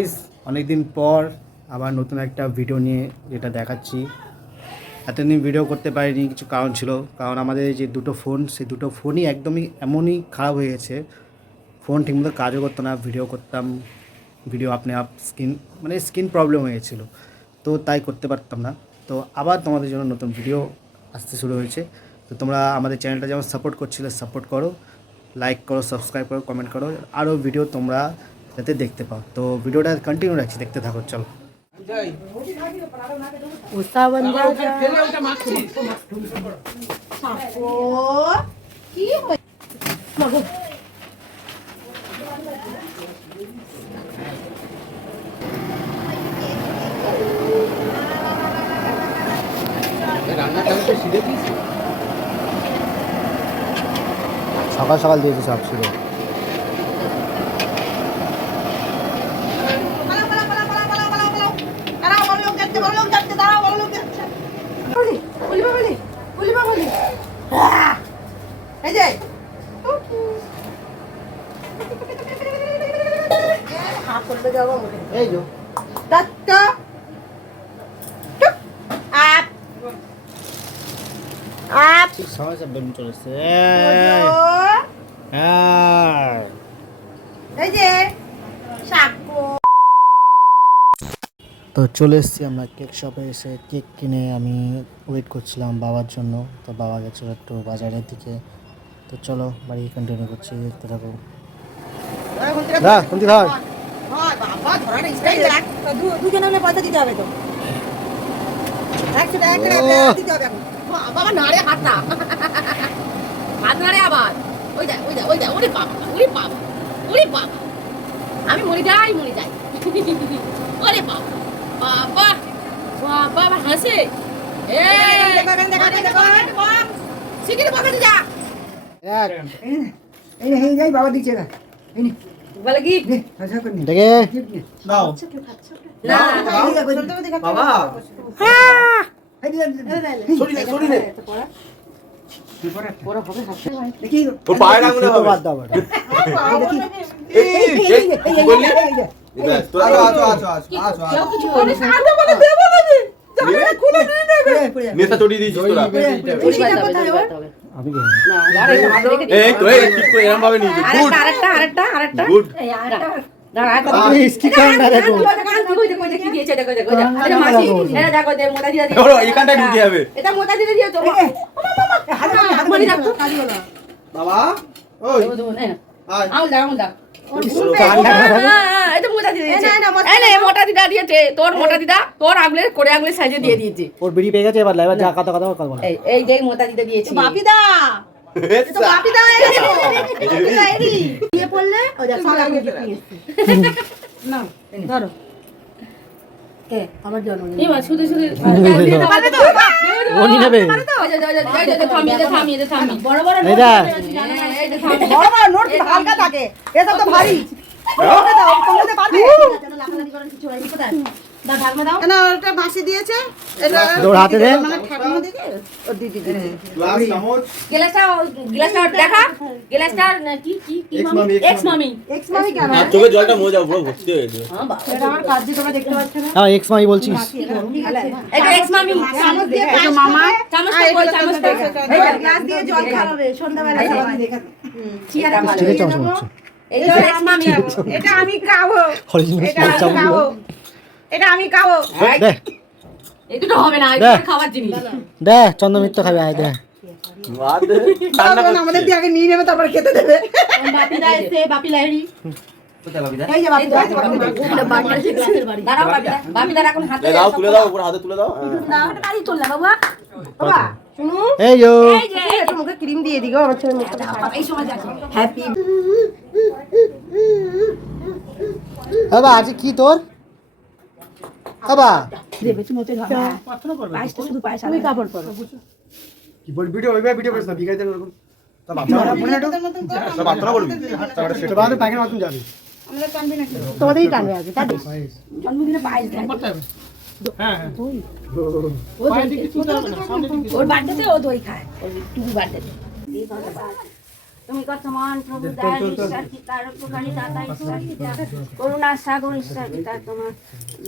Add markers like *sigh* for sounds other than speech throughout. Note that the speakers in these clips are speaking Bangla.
গাইস অনেকদিন পর আবার নতুন একটা ভিডিও নিয়ে যেটা দেখাচ্ছি। এতদিন ভিডিও করতে পারিনি, কিছু কারণ ছিল। কারণ আমাদের যে দুটো ফোন সেই দুটো ফোনই একদমই এমনই খারাপ হয়ে গেছে। ফোন ঠিকমতো কাজও করতো না ভিডিও করতাম ভিডিও আপনি আপ স্ক্রিন মানে স্ক্রিন প্রবলেম হয়ে গেছিল। তো তাই করতে পারতাম না। তো আবার তোমাদের জন্য নতুন ভিডিও আসতে শুরু হয়েছে। তো তোমরা আমাদের চ্যানেলটা যেমন সাপোর্ট করছিলে সাপোর্ট করো। লাইক করো সাবস্ক্রাইব করো কমেন্ট করো। আরও ভিডিও তোমরা যাতে দেখতে পাও। তো ভিডিওটা কন্টিনিউ রাখছি দেখতে থাকো চলো। সকাল সকাল দিয়েছে সব শুরু। এই যো। ঠিক সময় সব বেলুন চলে এসছে। হ্যাঁ। তো চলে এসেছি আমরা কেক শপে এসে কেক কিনে আমি ওয়েট করছিলাম বাবার জন্য। তো বাবা গেছিল একটু বাজারের দিকে। তো চলো বাড়ি কন্টিনিউ করছি দেখতে থাকো। না ধর দুজনে মিলে পয়সা দিতে হবে তো একশো টাকা দিতে হবে এখন। বাবা নাড়ে হাতটা হাত নাড়ে আবার ওই দেখ ওই দেখ ওই দেখ ওরে বাবা ওরে বাবা ওরে বাবা আমি মরে যাই মরে যাই ওরে বাবা বাবা বাবা হাসে এই দেখো, এখানে দেখো, এখানে দেখো। শিগগিরি পকেটে যা এই নে, এই নে, যাই বাবা দিচ্ছে না এই নে, বলে কি নে, হাসা করে দেখে দাও না এই দেখো, বাবা দিলে। সরি নে সরি নে তোর পায়ের আঙুলে হবে বাদ দাও এই বললি দেখ তোরা আছো আছো আছো আছো কেউ কিছু বলিস না পড়ে যাবে, পড়ে যাবে। নেতা চড়িয়ে দিয়েছিস তোরা। আমি। এই তো এই ঠিক করে এরকম ভাবে নিয়েছিস গুড। আরেকটা আরেকটা আরেকটা। আরেকটা। গুড দাঁড়া আর কথা আপনি স্কি করেন না দেখো। কি দিয়েছে দেখো দেখো দেখো। এটা মাসি এটা দেখো দে মোটা দিয়ে ওরো এখানটা ঢুকে যাবে এটা মোটা দিয়ে দিয়ে তো এই, এই, মনে বাবা ওই। আয় আমল দাও আমল মোটা দিদা দিয়েছে তোর মোটা দিদা তোর আগলে করে আগলে সাইজে দিয়ে দিয়েছে। ওর বিড়ি পেয়ে গেছে এবার লাইবার যা কথা কথা কথা বলা। এই যে মোটা দিদা দিয়েছি। বাপিদা! *laughs* দিয়ে পড়লে ধরো। আমার জন্মদিন। এই মা শুধু শুধু *laughs* উনি নেবে। বড় বড় এটা বড় বড় নোট হালকা থাকে। এসব তো ভারী। দাও তোমরা পারবে। না ওটা বাঁশি দিয়েছে এটা দৌড় হাতে দে মানে ঠাকুমা দিকে ও দিদি দিদি গ্লাস চামচ গ্লাসটা গ্লাসটা দেখা গ্লাসটা কি কি কি মামি এক্স মামি এক্স মানে কেন আর চোখে জলটা মজা পুরো ভর্তি হয়ে যাবে হ্যাঁ বাবা এটা আমার কাজ তোমরা দেখতে পাচ্ছ না হ্যাঁ এক্স মাই বলছিস এটা এক্স মামি চামচ দিয়ে এটা মামা চামচটা কই চামচটা গ্লাস দিয়ে জল খাওয়াবে সন্ধ্যাবেলা সবাই দেখাবে ঠিক আছে এটা এক্স মামি এটা আমি খাব এটা আমি খাব এটা আমি খাব। দে। এই দুটো হবে না এটা খাবার জিনিস। দে চন্দ্রমিত্র খাবে আয় দে। বাদে আমাদের দিয়ে আগে নিয়ে নেবে তারপরে খেতে দেবে। বাপিদা এসে বাপি লাইরি কোথায় লাবি এই যে বাপি দাঁড়াও বাপিদা বাপিদার এখন হাতে দাও তুলে দাও উপর হাতে তুলে দাও। হ্যাঁ। গাড়ি চললা বাবা। বাবা শুনু। এই যো। এই যে একটু মুখে ক্রিম দিয়ে দিগো আমার ছেলে হ্যাপি। আজকে কি তোর? বাবা তুই কাপড় পরো। কি বল ভিডিও ওইভাবে ভিডিও করিস না বিকাইতে এরকম তা সব আত্মরা করবি তারপরে সেটা বাবা পায়খানা বাথরুম যাবি। তোমাদেরই টানবে আগে তাই জন্মদিনে পায়েস দেয়। ও। দই- ওর বার্থডেতে ও দই খায়। টুকু বার্থডেতে। তুমি কত মহান প্রভু দয়াল ঈশ্বর পিতা রূপকারী দাতা ঈশ্বর পিতা করুণার সাগর ঈশ্বর পিতা তোমার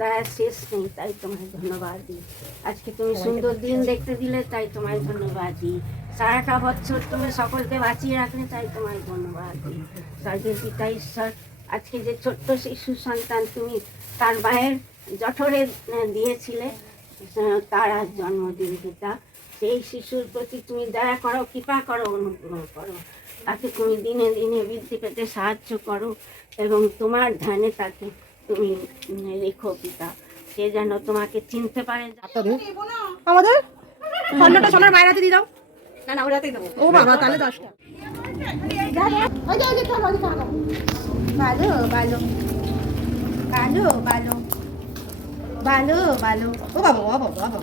দয়ার শেষ নেই তাই তোমায় ধন্যবাদ দিই। আজকে তুমি সুন্দর দিন দেখতে দিলে তাই তোমায় ধন্যবাদ দিই। সারাটা বছর তুমি সকলকে বাঁচিয়ে রাখলে তাই তোমায় ধন্যবাদ দিই। স্বর্গের পিতা ঈশ্বর আজকে যে ছোট্ট শিশু সন্তান তুমি তার মায়ের জঠরে দিয়েছিলে তার আজ জন্মদিন পিতা। সেই শিশুর প্রতি তুমি দয়া করো কৃপা করো অনুগ্রহ করো। তাকে তুমি দিনে দিনে বৃদ্ধি পেতে সাহায্য করো এবং তোমার ধ্যানে তাকে তুমি রেখো পিতা। সে যেন তোমাকে চিনতে পারে আমাদের? পনেরোটা সোনার মায়ের হাতে দিয়ে দাও। না না ওর হাতেই দেবো। ও বাবা তাহলে দশটা। ভালো ভালো ভালো ভালো ভালো ভালো ও বাবা ও বাবা বাবা।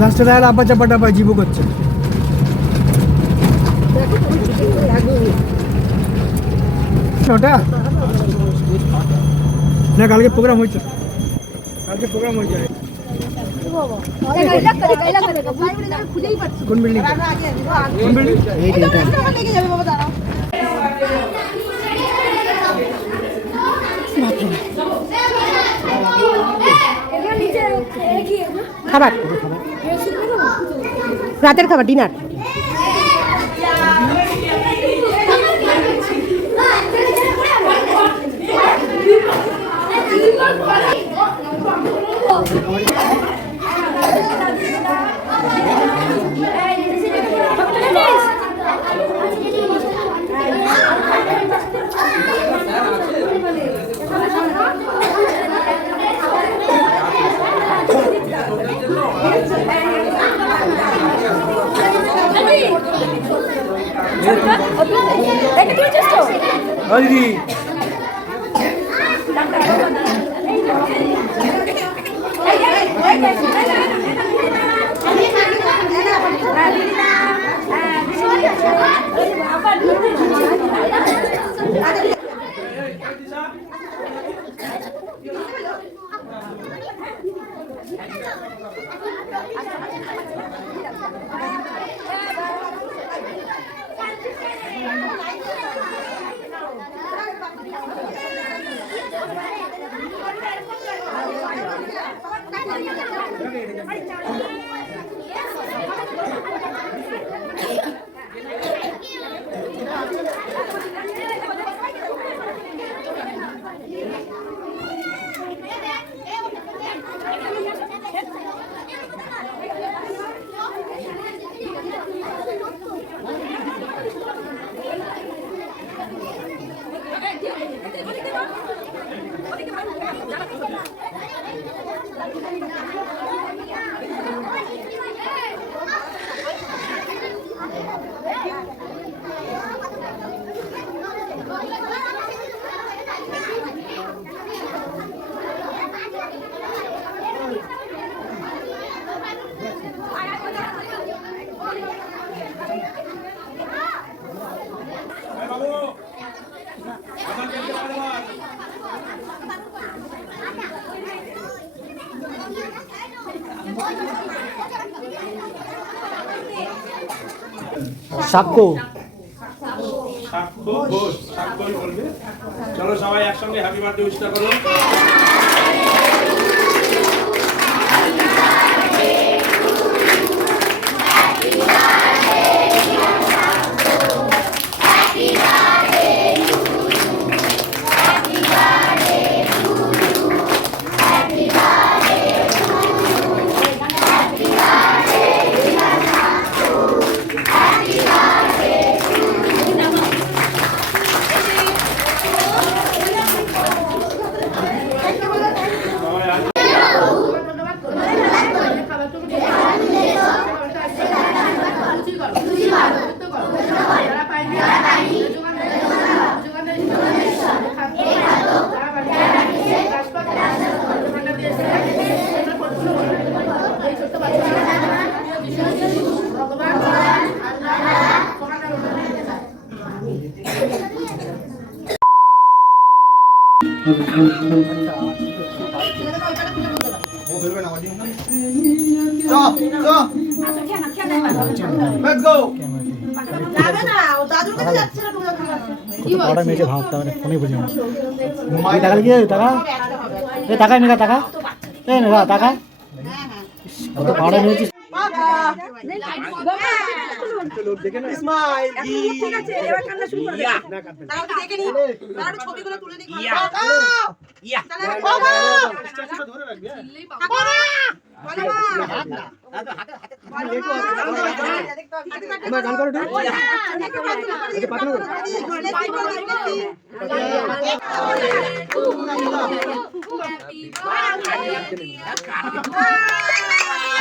লাস্টে আব্বা চাপা টাপা জীবু করছে ওটা না কালকে প্রোগ্রাম হয়েছে। কালকে প্রোগ্রাম হয়েছে। কোন বিল্ডিং কোন বিল্ডিং এই যাবে বাবা দাঁড়াও খাবার। রাতের খাবার ডিনার দিদি ありちゃん সাক্ষ্য। সাক্ষ্য ঘোষ সাক্ষ্যই বলবে। চলো সবাই একসঙ্গে হ্যাপি বার্থডে উইশটা করো। কটা মেয়েকে ভাবতাম ফোনে বুঝি না টাকা লিখে টাকা এ টাকা মেঘা টাকা এ টাকা কত বড় মেয়েছে দাঁড়াও একটু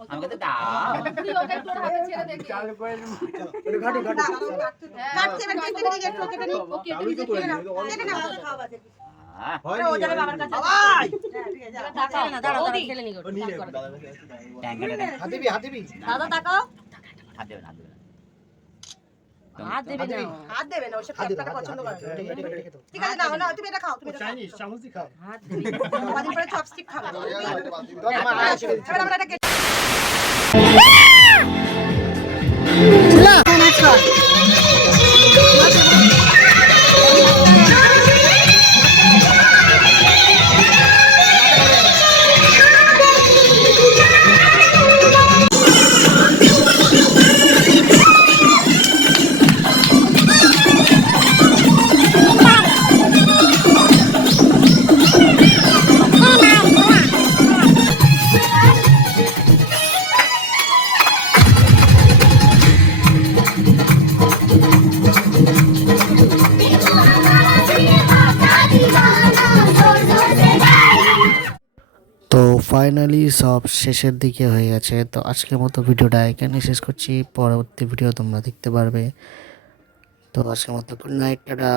নিই। দাঁড়াও একটু ছবিগুলো তুলে নিই। দাঁড়াও, বাবা! বাবা! বলো মা। কতগুলো আগুন লেগেছে। বাবু দাঁড়াও। কাটছে এবার কেটে নিই, একটু কেটে নিই। কেটে নাও, কেটে নাও, খাওয়া আছে। হ্যাঁ, হাত না করে না। তুমি তুমি চপস্টিক খাবে এবার আমরা এটা কেটে ফাইনালি সব শেষের দিকে হয়ে গেছে। তো আজকের মতো ভিডিওটা এখানে শেষ করছি। পরবর্তী ভিডিও তোমরা দেখতে পারবে। তো আজকের মতো গুড নাইট টাটা।